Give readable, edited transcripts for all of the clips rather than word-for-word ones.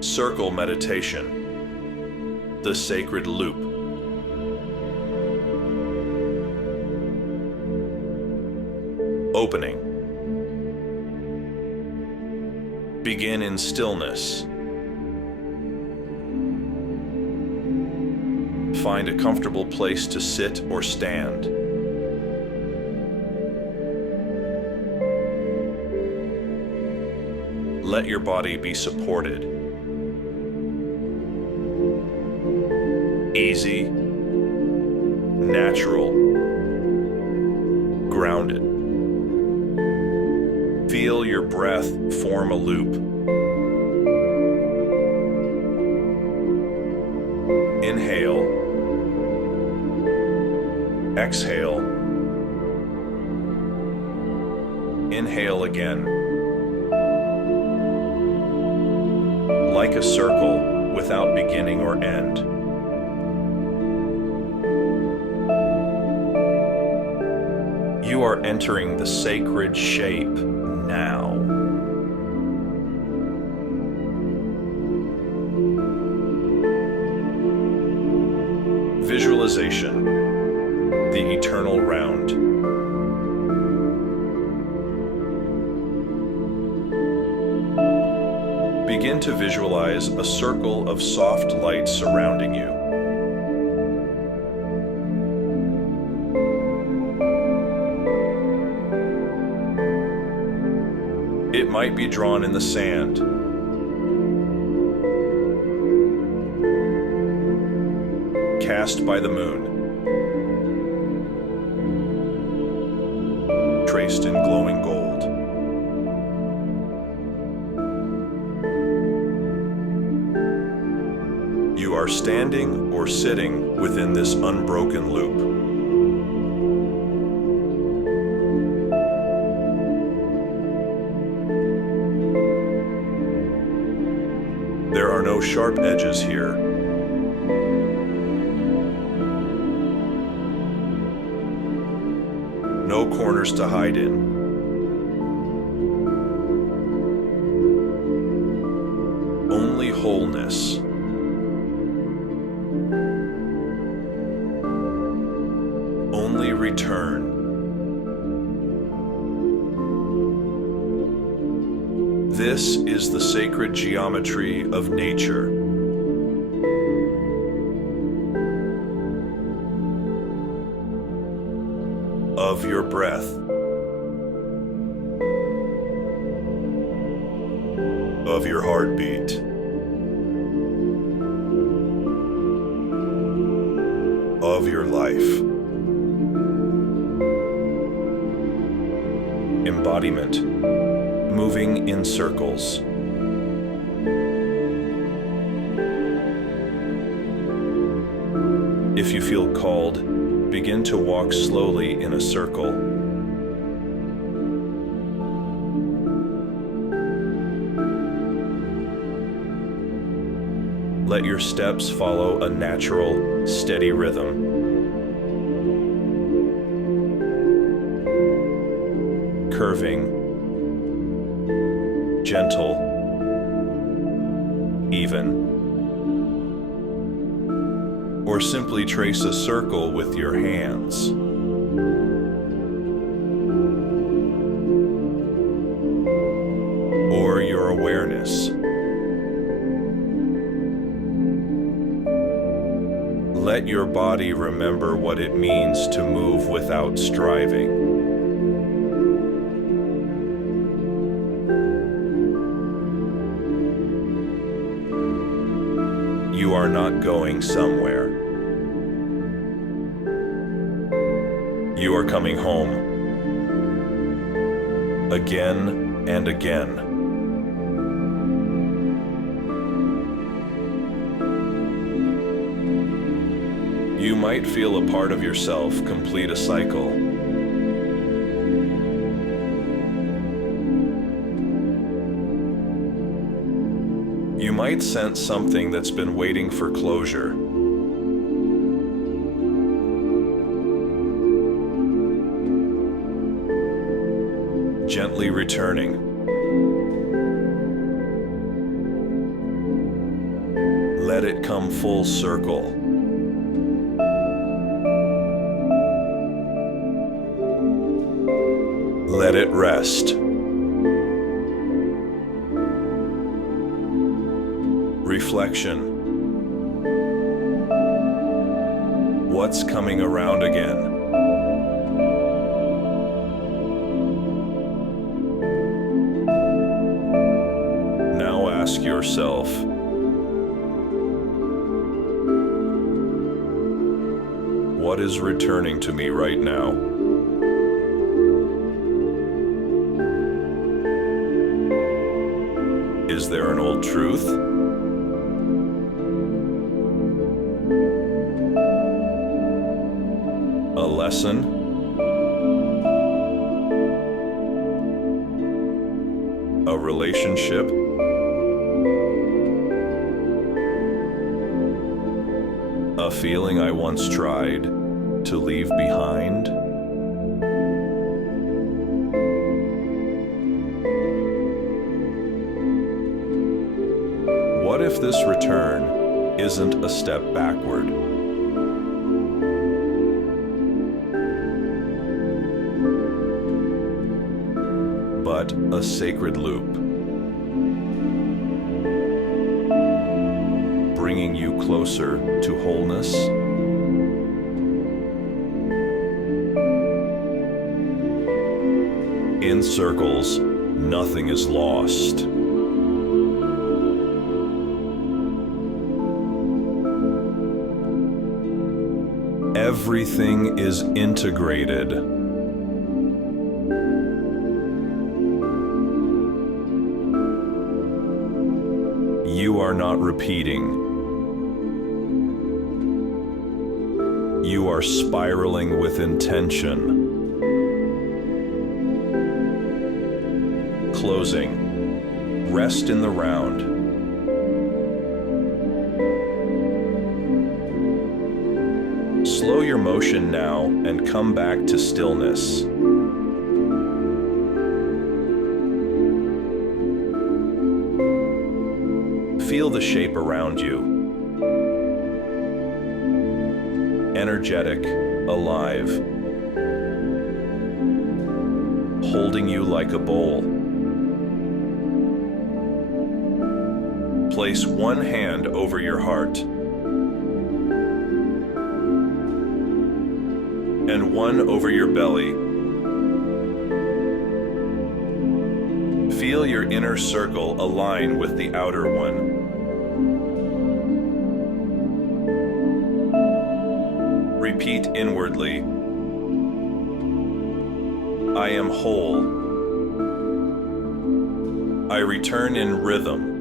Circle meditation, the sacred loop. Opening. Begin in stillness. Find a comfortable place to sit or stand. Let your body be supported. Easy, natural, grounded. Feel your breath form a loop. Inhale. Exhale. Inhale again. Like a circle without beginning or end. You are entering the sacred shape now. Visualization, the eternal round. Begin to visualize a circle of soft light surrounding you. It might be drawn in the sand, cast by the moon, traced in glowing gold. You are standing or sitting within this unbroken loop. There are no sharp edges here. No corners to hide in. Only wholeness. Only return. This is the sacred geometry of nature. Of your breath. Of your heartbeat. Of your life. Embodiment. Moving in circles. If you feel called, begin to walk slowly in a circle. Let your steps follow a natural, steady rhythm. Curving, gentle, even. Or simply trace a circle with your hands. Or your awareness. Let your body remember what it means to move without striving. You are not going somewhere. You are coming home. Again and again. You might feel a part of yourself complete a cycle. You might sense something that's been waiting for closure. Gently returning. Let it come full circle. Let it rest. Reflection. What's coming around again? Now ask yourself, what is returning to me right now? Is there an old truth? A lesson? A relationship? A feeling I once tried to leave behind? What if this return isn't a step backward, but a sacred loop, bringing you closer to wholeness? In circles, nothing is lost. Everything is integrated. You are not repeating. You are spiraling with intention. Closing. Rest in the round. Slow your motion now and come back to stillness. Feel the shape around you. Energetic, alive, holding you like a bowl. Place one hand over your heart and one over your belly. Feel your inner circle align with the outer one. Repeat inwardly, I am whole. I return in rhythm.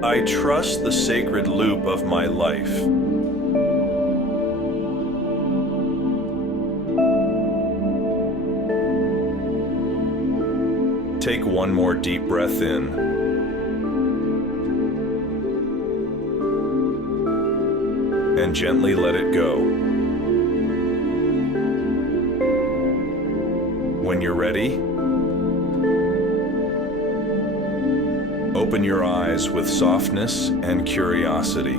I trust the sacred loop of my life. Take one more deep breath in. And gently let it go. When you're ready, open your eyes with softness and curiosity.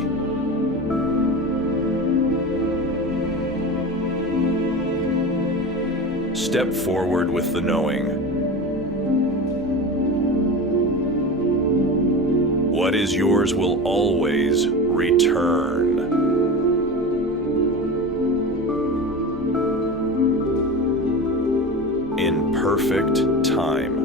Step forward with the knowing. What is yours will always return. In perfect time.